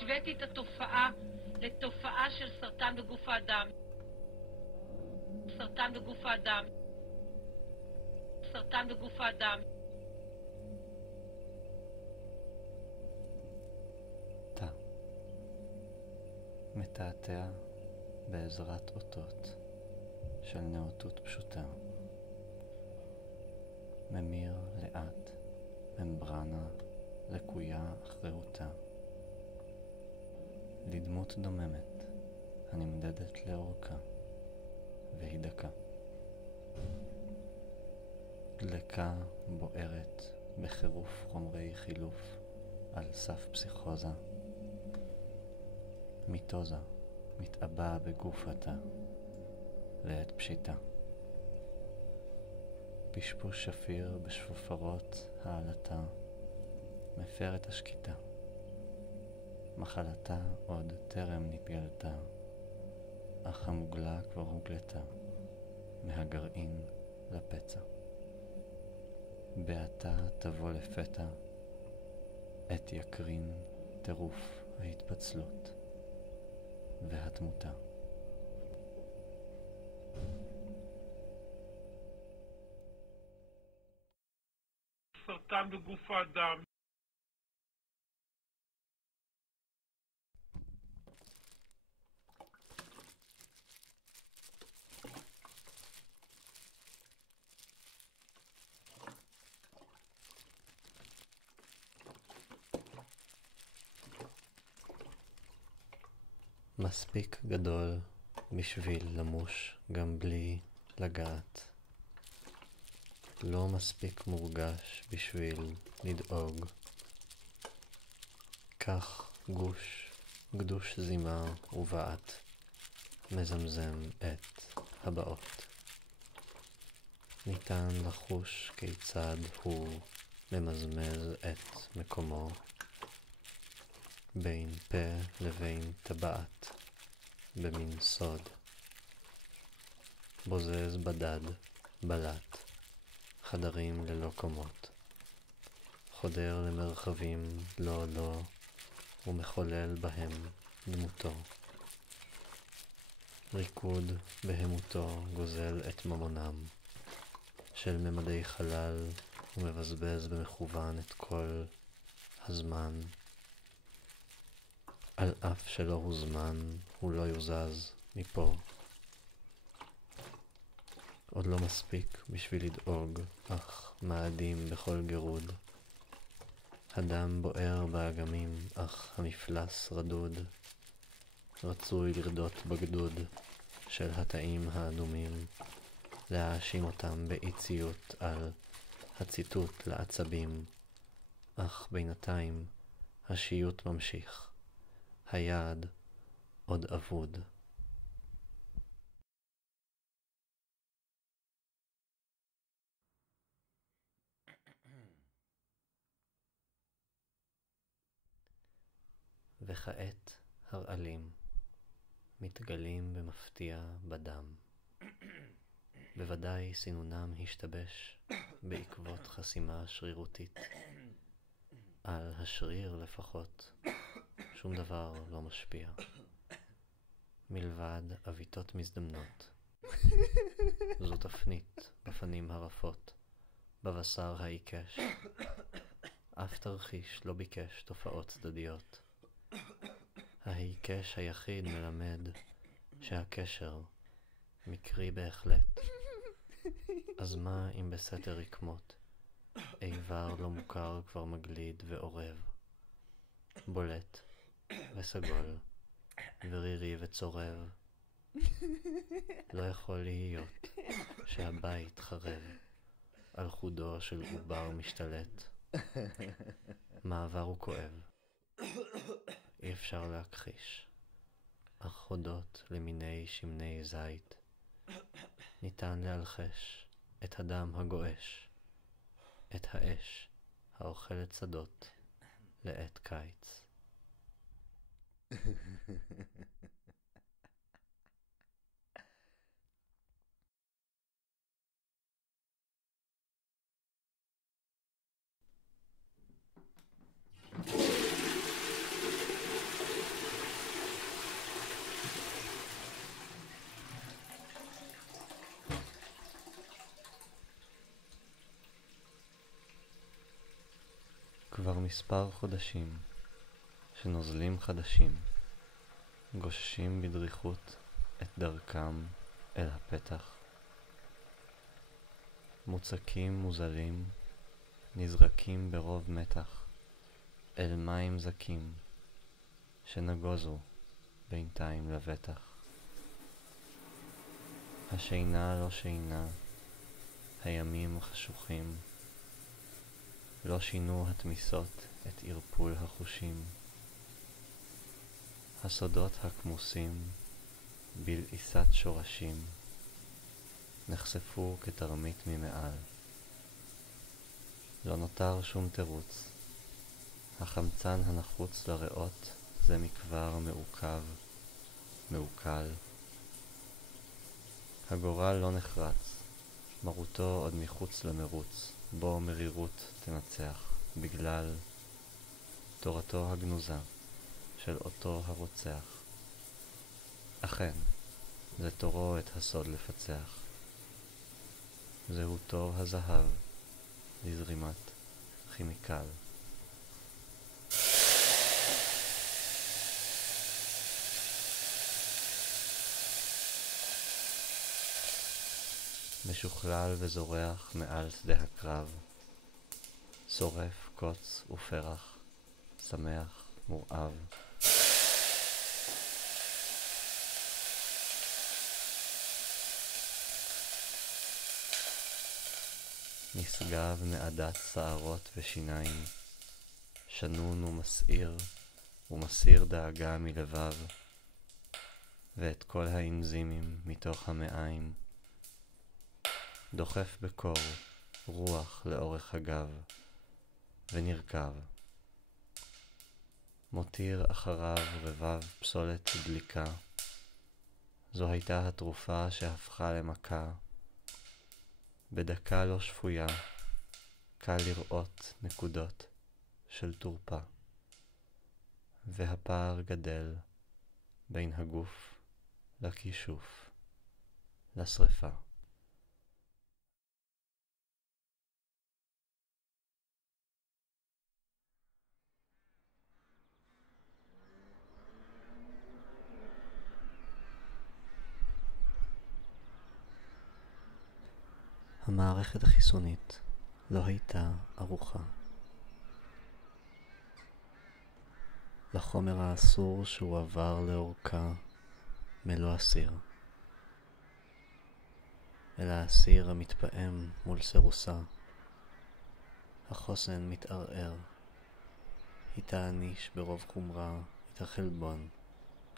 השוויתי את התופעה לתופעה של סרטן בגוף האדם. סרטן בגוף האדם. סרטן בגוף האדם. תא מתעתע בעזרת אותות של נאותות פשוטה. ממיר לאט ממברנה לקויה אחריותה לדמות דוממת הנמדדת לאורכה והידקה. דלקה בוערת בחירוף חומרי חילוף על סף פסיכוזה. מיטוזה מתאבא בגוף התא לעת פשיטה. פשפוש שפיר בשפופרות העלתה מפר את השקיטה. מחלתה עוד טרם נתגלתה, אך המוגלה כבר הוגלתה מהגרעין לפצע. בעתה תבוא לפתע עת יקרין טירוף ההתפצלות והתמותה. סרטן בגוף האדם. מספיק גדול בשביל למוש גם בלי לגעת. לא מספיק מורגש בשביל לדאוג. כך גוש גדוש זימה ובעת מזמזם את הבאות. ניתן לחוש כיצד הוא ממזמז את מקומו בין פה לבין טבעת במין סוד. בוזז בדד בלט חדרים ללא קומות. חודר למרחבים לא ומחולל בהם דמותו. ריקוד בהמותו גוזל את ממונם של ממדי חלל ומבזבז במכוון את כל הזמן. על אף שלא הוזמן, הוא לא יוזז מפה. עוד לא מספיק בשביל לדאוג, אך מאדים בכל גירוד. הדם בוער באגמים, אך המפלס רדוד. רצוי לרדות בגדוד של התאים האדומים, להאשים אותם באי-ציות על הציטוט לעצבים. אך בינתיים השיוט ממשיך. היעד עוד אבוד. וכעת הרעלים מתגלים במפתיע בדם. בוודאי סינונם השתבש בעקבות חסימה שרירותית. על השריר לפחות שום דבר לא משפיע, מלבד אביתות מזדמנות. זו תפנית בפנים הרפות, בבשר העיקש. אף תרחיש לא ביקש תופעות צדדיות. העיקש היחיד מלמד שהקשר מקרי בהחלט. אז מה אם בסתר רקמות איבר לא מוכר כבר מגליד ועורב, בולט וסגול ורירי וצורב. לא יכול להיות שהבית חרב על חודו של עובר משתלט. מעבר הוא כואב, אי אפשר להכחיש, אך הודות למיני שמני זית ניתן להלחש את הדם הגועש, את האש האוכלת שדות לעת קיץ. כבר מספר חודשים שנוזלים חדשים גוששים בדריכות את דרכם אל הפתח. מוצקים מוזלים נזרקים ברוב מתח אל מים זקים שנגוזו בינתיים לבטח. השינה לא שינה, הימים חשוכים, לא שינו התמיסות את ערפול החושים. הסודות הכמוסים בלעיסת שורשים נחשפו כתרמית ממעל. לא נותר שום תירוץ, החמצן הנחוץ לריאות זה מכבר מעוכב, מעוקל. הגורל לא נחרץ, מרותו עוד מחוץ למרוץ, בו מרירות תנצח, בגלל תורתו הגנוזה של אותו הרוצח. אכן, זה תורו את הסוד לפצח. זהו תור הזהב לזרימת כימיקל. משוכלל וזורח מעל שדה הקרב, שורף קוץ ופרח, שמח מורעב. נשגב מעדת שערות ושיניים, שנון ומסיר דאגה מלבב, ואת כל האנזימים מתוך המעיים דוחף בקור רוח לאורך הגב ונרכב. מותיר אחריו רבב פסולת דליקה, זו הייתה התרופה שהפכה למכה. בדקה לא שפויה קל לראות נקודות של תורפה, והפער גדל בין הגוף לכישוף, לשריפה. המערכת החיסונית לא הייתה ערוכה לחומר האסור שהוא עבר לאורכה מלוא אסיר, אלא האסיר המתפעם מול סירוסה. החוסן מתערער, היא תעניש ברוב חומרה את החלבון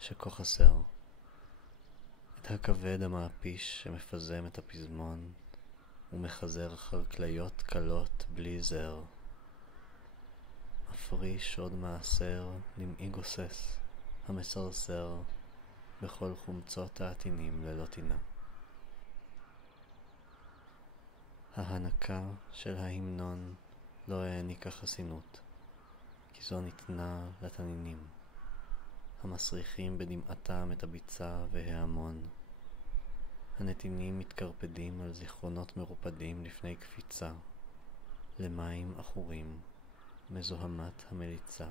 שכה חסר, את הכבד המאפיש שמפזם את הפזמון ומחזר אחר כליות קלות בלי זר. מפריש עוד מעשר נמעי גוסס המסרסר בכל חומצות העטינים ללא טינה. ההנקה של ההמנון לא העניקה חסינות, כי זו ניתנה לתנינים המסריחים בדמעתם את הביצה וההמון. הנתינים מתקרפדים על זיכרונות מרופדים לפני קפיצה למים עכורים מזוהמת המליצה.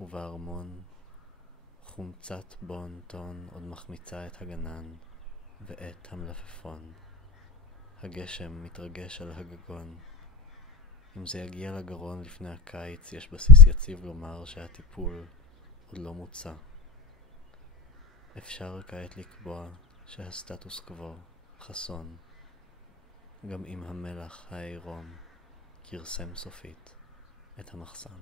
ובארמון חומצת בון טון עוד מחמיצה את הגנן ואת המלפפון. הגשם מתרגש על הגגון. אם זה יגיע לגרון לפני הקיץ, יש בסיס יציב לומר שהטיפול עוד לא מוצא. אפשר כעת לקבוע שהסטטוס קוו חסון, גם אם המלח העירום כרסם סופית את המחסן.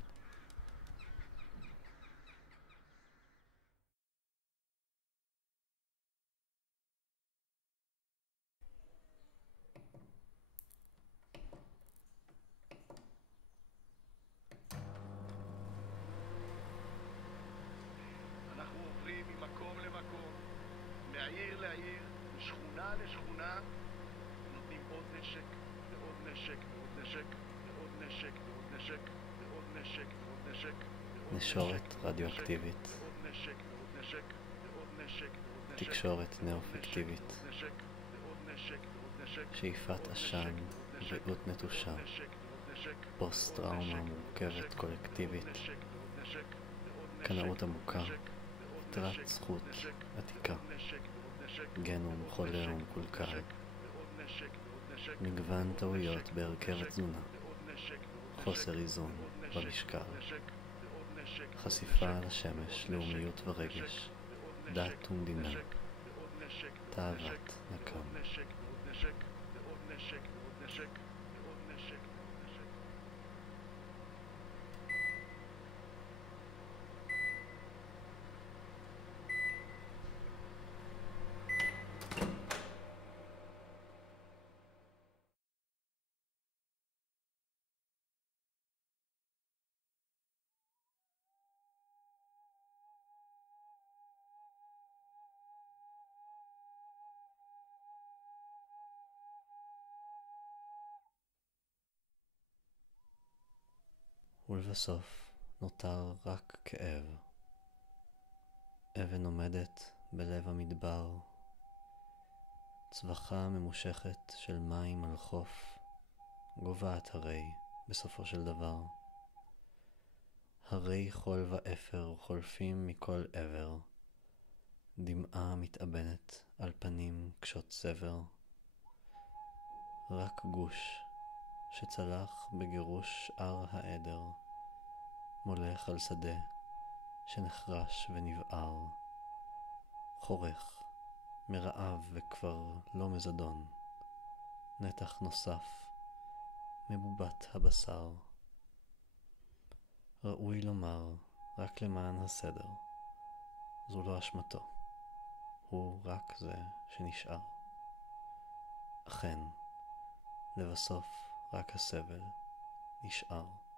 אנחנו עוברים ממקום למקום, מעיר לעיר, משכונה לשכונה, נותנים עוד נשק ועוד נשק ועוד נשק ועוד נשק ועוד נשק ועוד נשק ועוד נשק. נשורת רדיואקטיבית, תקשורת נאו-פיקטיבית, שאיפת עשן, בריאות נטושה, פוסט-טראומה מורכבת קולקטיבית, קנאות עמוקה, יתרת זכות עתיקה, גנום חולה ומקולקל, מגוון טעויות בהרכב התזונה, חוסר איזון במשקל, חשיפה לשמש, לאומיות ורגש, דת ומדינה, תאוות נקם. ולבסוף נותר רק כאב. אבן עומדת בלב המדבר, צווחה ממושכת של מים על חוף, גובעת הרי בסופו של דבר. הרי חול ואפר חולפים מכל עבר, דמעה מתאבנת על פנים קשות סבר. רק גוש שצלח בגירוש שאר העדר, מולך על שדה שנחרש ונבער, חורך מרעב וכבר לא מזדון, נתח נוסף מבובת הבשר. ראוי לומר רק למען הסדר, זו לא אשמתו, הוא רק זה שנשאר. אכן, לבסוף רק הסבל נשאר.